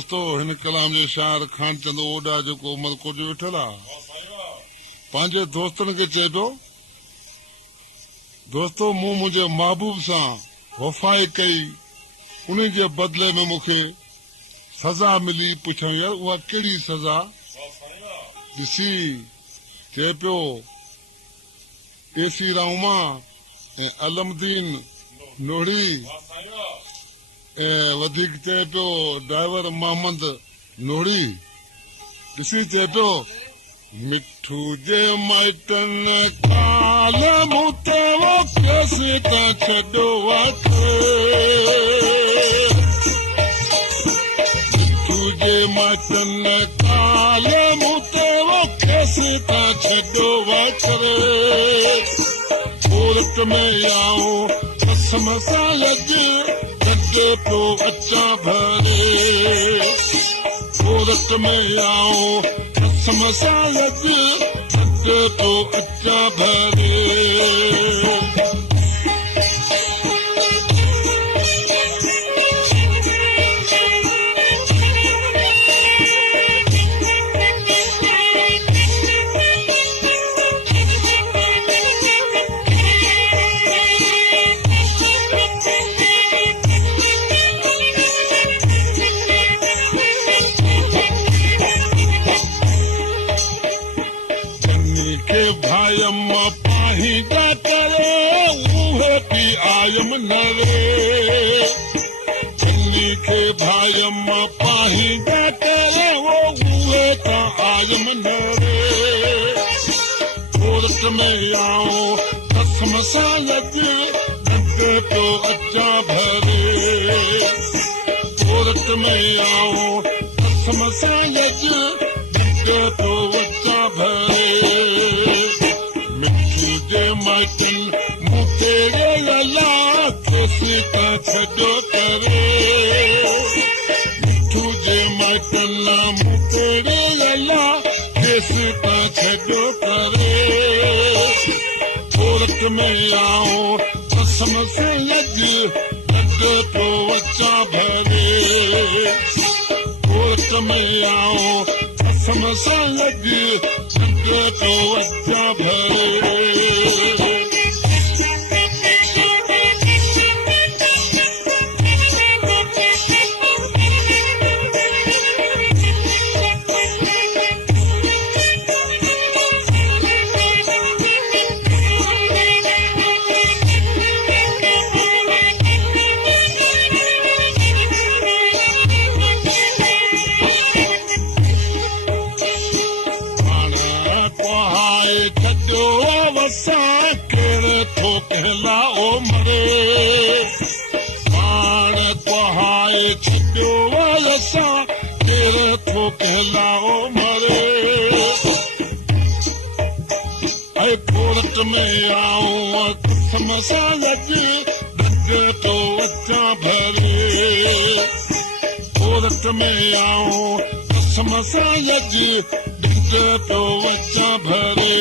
दोस्तों हिन कलाम जे शाइर खान चंद ओडा जेको मलकोट जो वेठल आहे पंहिंजे दोस्तनि खे चए पियो दोस्तो मूं मुंहिंजे महबूब सां वफ़ाई कई उन जे बदिले में मूंखे सज़ा मिली पुछऊं यार उहा कहिड़ी सज़ा ॾिसी चए पियो एसी राउमा ऐं अलमदीन नोड़ी वधीक चए पियो ड्राइवर मोहम्मद नोड़ी ॾिसी चए पियो मिठू जे माइटनि काल मूं ते वो केसी तां छॾियो मिठू जे माइटनि काल मूं ते वो केसी तां छॾियो कोर्ट में आऊं कसम सां अॼु पियो अचा भरे कोर्ट में आऊं कसम सां अॼु पियो अचा भरे आयम नवे चन्नी के भायम पाहींदा करे वो उहे त आयम नवे कोर्ट में आऊं कसम सां अॼु पियो अचा भरे कोर्ट में आऊं कसम सां अॼु पियो अचा भरे मिठू जे माइटनि तेरे लला केसी तां छॾियो करे मिठू जे माइटनि मूं तेरे लला केसी तां छॾियो करे कोर्ट में आऊं कसम सां अॼु पियो अचा भरे कोर्ट में आऊं कसम सां अॼु पियो अचा भरे कोर्ट में आऊं कसम सां अॼु पियो अचा भरे कोर्ट में आऊं कसम सां अॼु पियो अचा भरे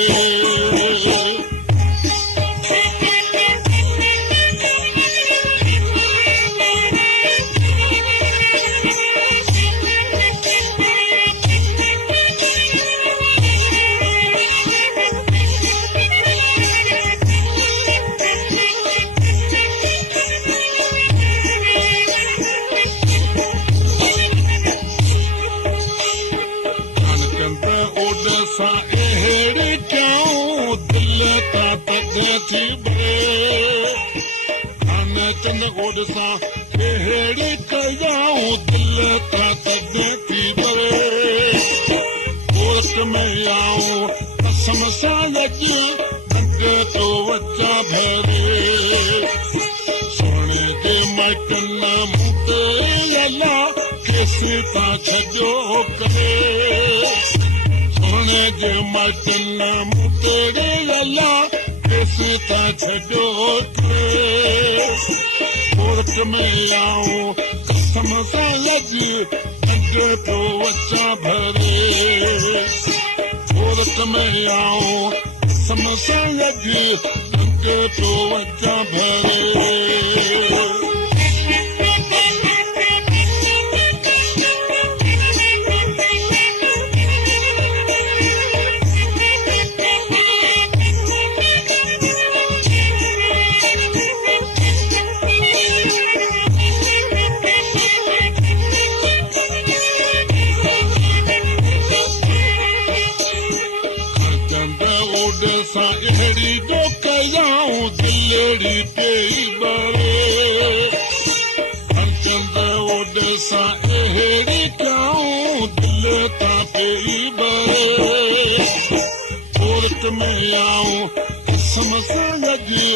चंद ओड सां हेड़ी कयाऊं दिल तां तॾहिं थी भरे कोर्ट में आऊं कसम सां अॼु पियो अचा भरे सोने जे माइटनि मूं ते लला केसी तां छॾियो करे सोने जे माइटनि मूं ते लला केसी तां छॾियो करे कोर्ट में आऊं कसम सां अॼु पियो अचा भरे कोर्ट में आऊं कसम सां अॼु पियो अचा भरे सां अहिड़ी कयूं दिल तां पेई बहे कोर्ट में आऊं कसम सां लॻी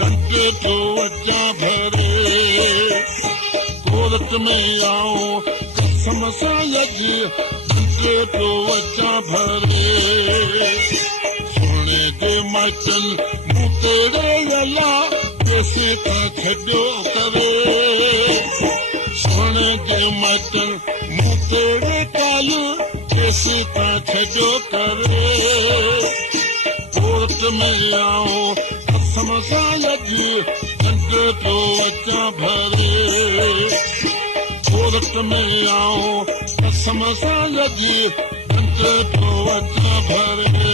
दंड पियो अचां भरे कोर्ट में आऊं कसम सां लॻी दंड पियो अचां भरे सोने जे माइटनि मूं तेरे अला केसी तां छॾियो करे सोने जे माइटनि मूं तेरे कालू केसी तां छॾियो करे कोर्ट में आऊं कसम सां लॻी दंड पियो अचां भरे कोर्ट में आऊं कसम सां लॻी दंड पियो अचां भरे